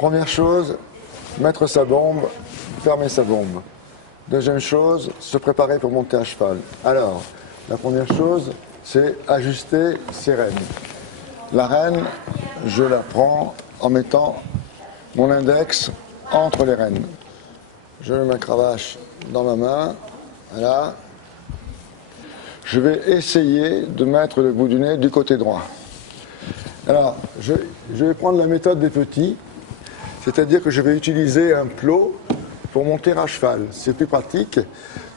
Première chose, mettre sa bombe, fermer sa bombe. Deuxième chose, se préparer pour monter à cheval. Alors, la première chose, c'est ajuster ses rênes. La rêne, je la prends en mettant mon index entre les rênes. Je mets ma cravache dans ma main, voilà. Je vais essayer de mettre le bout du nez du côté droit. Alors, je vais prendre la méthode des petits, c'est-à-dire que je vais utiliser un plot pour monter à cheval. C'est plus pratique.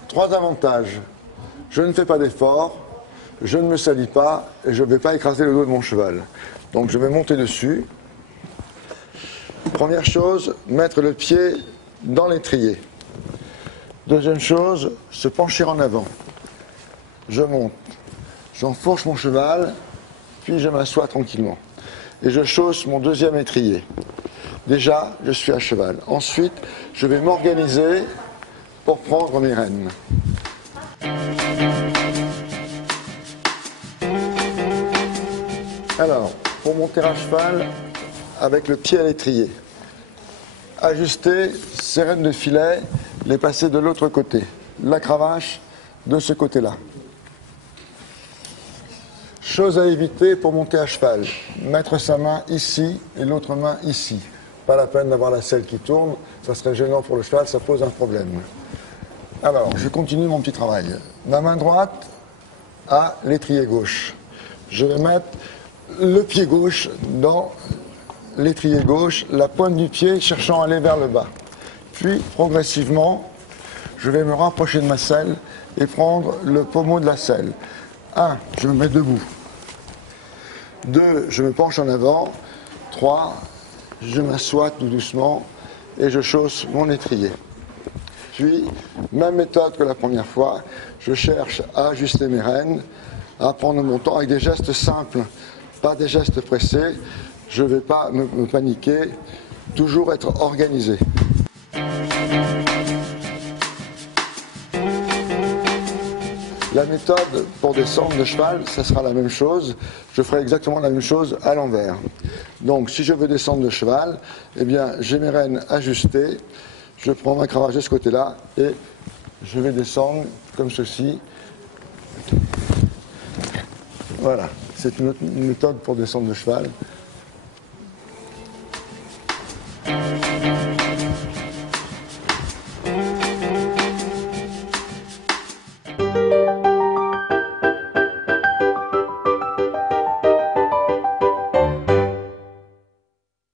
3 avantages. Je ne fais pas d'effort, je ne me salis pas et je ne vais pas écraser le dos de mon cheval. Donc je vais monter dessus. Première chose, mettre le pied dans l'étrier. Deuxième chose, se pencher en avant. Je monte, j'enfourche mon cheval, puis je m'assois tranquillement. Et je chausse mon deuxième étrier. Déjà, je suis à cheval. Ensuite, je vais m'organiser pour prendre mes rênes. Alors, pour monter à cheval, avec le pied à l'étrier, ajuster ses rênes de filet, les passer de l'autre côté. La cravache de ce côté-là. Chose à éviter pour monter à cheval, mettre sa main ici et l'autre main ici. Pas la peine d'avoir la selle qui tourne, ça serait gênant pour le cheval, ça pose un problème. Alors, je continue mon petit travail. Ma main droite à l'étrier gauche. Je vais mettre le pied gauche dans l'étrier gauche, la pointe du pied cherchant à aller vers le bas. Puis, progressivement, je vais me rapprocher de ma selle et prendre le pommeau de la selle. 1, je me mets debout. 2, je me penche en avant. 3, je m'assois tout doucement et je chausse mon étrier. Puis, même méthode que la première fois, je cherche à ajuster mes rênes, à prendre mon temps avec des gestes simples, pas des gestes pressés. Je ne vais pas me paniquer, toujours être organisé. La méthode pour descendre de cheval, ça sera la même chose. Je ferai exactement la même chose à l'envers. Donc, si je veux descendre de cheval, eh bien, j'ai mes rênes ajustées. Je prends ma cravache de ce côté-là et je vais descendre comme ceci. Voilà, c'est une méthode pour descendre de cheval.